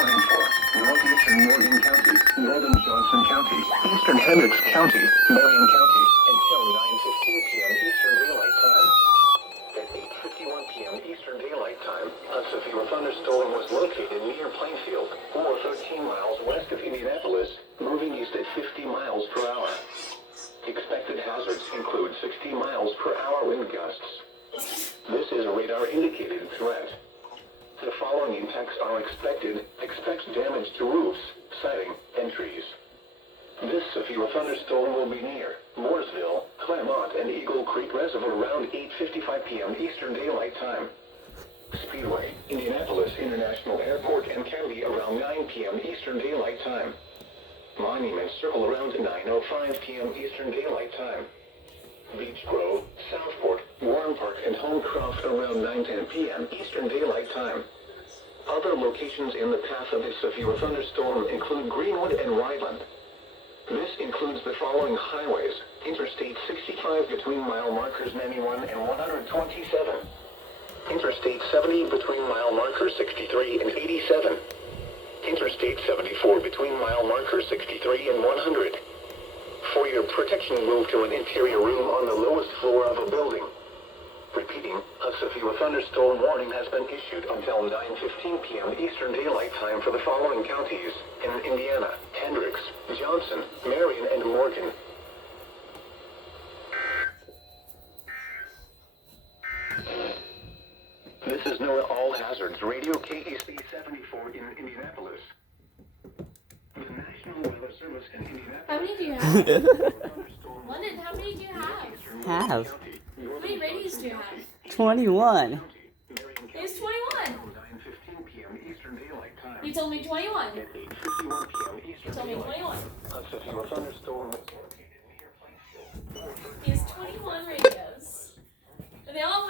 warning for northeastern Morgan County, northern Johnson County, eastern Hendricks County, Marion County, until 9:15 p.m. Eastern Daylight Time. At 8:51 p.m. Eastern Daylight Time, a severe thunderstorm was located near Plainfield, or 13 miles west of Indianapolis, moving east at 50 miles per hour. Expected hazards include 60 miles per hour wind gusts. This is a radar-indicated threat. The following impacts are expected. Expect damage to roofs, siding, and trees. This severe thunderstorm will be near Mooresville, Claremont, and Eagle Creek Reservoir around 8:55 p.m. Eastern Daylight Time. Speedway, Indianapolis International Airport, and County around 9 p.m. Eastern Daylight Time. Monument Circle around 9:05 p.m. Eastern Daylight Time. Beach Grove, Southport, Warren Park, and Homecroft around 9:10 p.m. Eastern Daylight Time. Other locations in the path of a severe thunderstorm include Greenwood and Rhineland. This includes the following highways: Interstate 65 between mile markers 91 and 127. Interstate 70 between mile markers 63 and 87. Interstate 74 between mile markers 63 and 100. For your protection, move to an interior room on the lowest floor of a building. Repeating, a severe thunderstorm warning has been issued until 9:15 p.m. Eastern Daylight Time for the following counties in Indiana: Hendricks, Johnson, Marion, and Morgan. This is NOAA All Hazards Radio KEC74 in Indianapolis. The National Weather Service in Indianapolis. How many do you have? London, how many do you have? Have. How many radios do you have? 21. It's 21. You told me 21. You told me 21. He has 21 radios. And they all